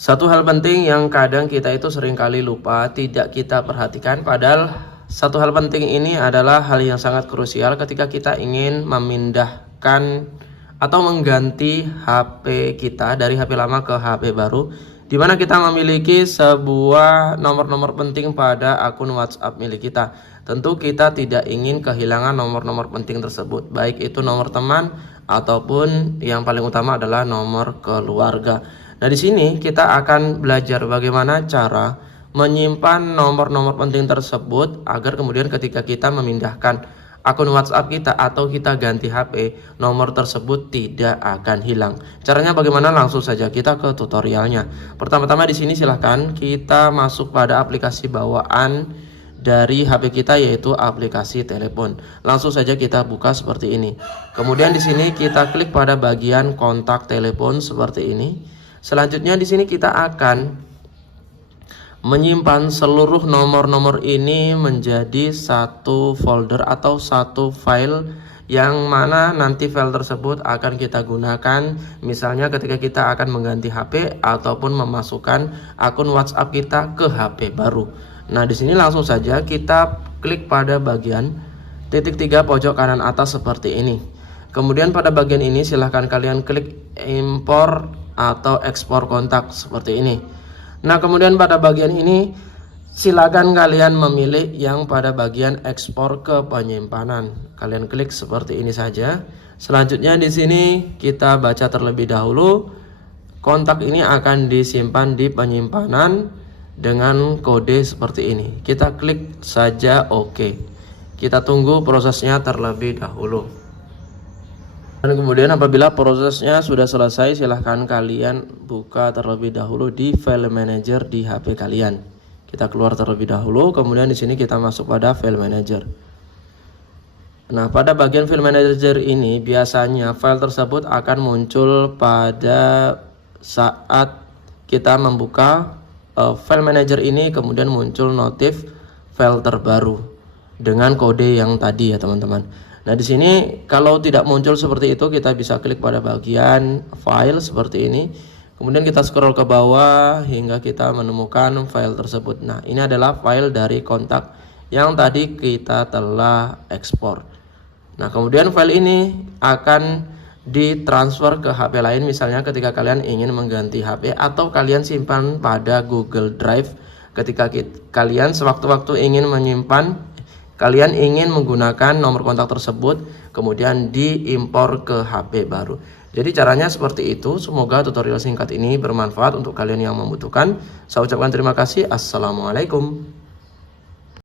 Satu hal penting yang kadang kita itu seringkali lupa, tidak kita perhatikan, padahal satu hal penting ini adalah hal yang sangat krusial ketika kita ingin memindahkan atau mengganti HP kita dari HP lama ke HP baru, di mana kita memiliki sebuah nomor-nomor penting pada akun WhatsApp milik kita. Tentu kita tidak ingin kehilangan nomor-nomor penting tersebut, baik itu nomor teman ataupun yang paling utama adalah nomor keluarga. Nah, di sini kita akan belajar bagaimana cara menyimpan nomor-nomor penting tersebut agar kemudian ketika kita memindahkan akun WhatsApp kita atau kita ganti HP, nomor tersebut tidak akan hilang. Caranya bagaimana? Langsung saja kita ke tutorialnya. Pertama-tama di sini silahkan kita masuk pada aplikasi bawaan dari HP kita, yaitu aplikasi telepon. Langsung saja kita buka seperti ini. Kemudian di sini kita klik pada bagian kontak telepon seperti ini. Selanjutnya di sini kita akan menyimpan seluruh nomor-nomor ini menjadi satu folder atau satu file, yang mana nanti file tersebut akan kita gunakan misalnya ketika kita akan mengganti HP ataupun memasukkan akun WhatsApp kita ke HP baru. Nah, di sini langsung saja kita klik pada bagian titik 3 pojok kanan atas seperti ini. Kemudian pada bagian ini silahkan kalian klik impor atau ekspor kontak seperti ini. Nah, kemudian pada bagian ini silakan kalian memilih yang pada bagian ekspor ke penyimpanan. Kalian klik seperti ini saja. Selanjutnya di sini kita baca terlebih dahulu. Kontak ini akan disimpan di penyimpanan dengan kode seperti ini. Kita klik saja OK. Kita tunggu prosesnya terlebih dahulu. Dan kemudian apabila prosesnya sudah selesai, silahkan kalian buka terlebih dahulu di file manager di HP kalian. Kita keluar terlebih dahulu, kemudian di sini kita masuk pada file manager. Nah, pada bagian file manager ini biasanya file tersebut akan muncul pada saat kita membuka file manager ini, kemudian muncul notif file terbaru dengan kode yang tadi ya teman-teman. Nah, di sini kalau tidak muncul seperti itu, kita bisa klik pada bagian file seperti ini. Kemudian kita scroll ke bawah hingga kita menemukan file tersebut. Nah, ini adalah file dari kontak yang tadi kita telah ekspor. Nah, kemudian file ini akan ditransfer ke HP lain, misalnya ketika kalian ingin mengganti HP atau kalian simpan pada Google Drive ketika kalian sewaktu-waktu ingin menyimpan. Kalian ingin menggunakan nomor kontak tersebut kemudian diimpor ke HP baru. Jadi caranya seperti itu. Semoga tutorial singkat ini bermanfaat untuk kalian yang membutuhkan. Saya ucapkan terima kasih. Assalamualaikum.